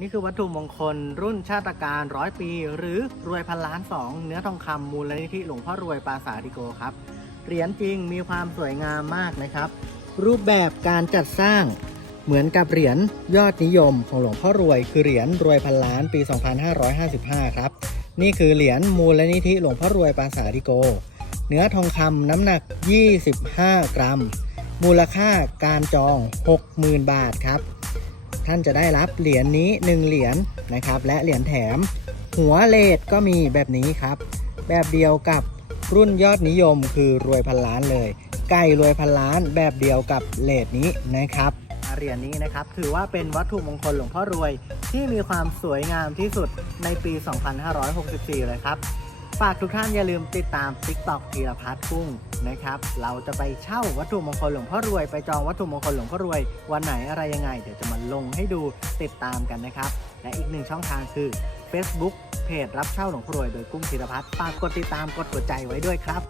นี่คือวัตถุมงคลรุ่นชาติการร้อยปี หรือรวยพันล้านสองเนื้อทองคำมูลนิธิหลวงพ่อรวยปราสาทดิโกครับ เหรียญจริงมีความสวยงามมากนะครับ รูปแบบการจัดสร้างเหมือนกับเหรียญยอดนิยมของหลวงพ่อรวย คือเหรียญรวยพันล้านปี 2555 ครับ นี่คือเหรียญมูลนิธิหลวงพ่อรวยปราสาทดิโก เนื้อทองคำน้ำหนัก 25 กรัม มูลค่าการจอง 60,000 บาทครับ ท่านจะได้รับเหรียญนี้ 1 เหรียญนะครับ และเหรียญแถม หัวเลดก็มีแบบนี้ครับ แบบเดียวกับรุ่นยอดนิยมคือรวยพันล้านเลย ไก่รวยพันล้านแบบเดียวกับเลดนี้นะครับเหรียญนี้นะครับถือว่าเป็นวัตถุมงคลหลวงพ่อรวยที่มีความสวยงามที่สุดในปี 2564 เลยครับ ฝากทุกท่านอย่าลืมติดตาม TikTok ธีรพัฒน์กุ้งนะครับ เราจะไปเช่าวัตถุมงคลหลวงพ่อรวย ไปจองวัตถุมงคลหลวงพ่อรวย วันไหนอะไรยังไง เดี๋ยวจะมาลงให้ดูติดตามกันนะครับ และอีกหนึ่งช่องทางคือ Facebook เพจรับเช่าหลวงพ่อรวยโดยกุ้งธีรพัฒน์ฝากกดติดตามกดหัวใจไว้ด้วยครับ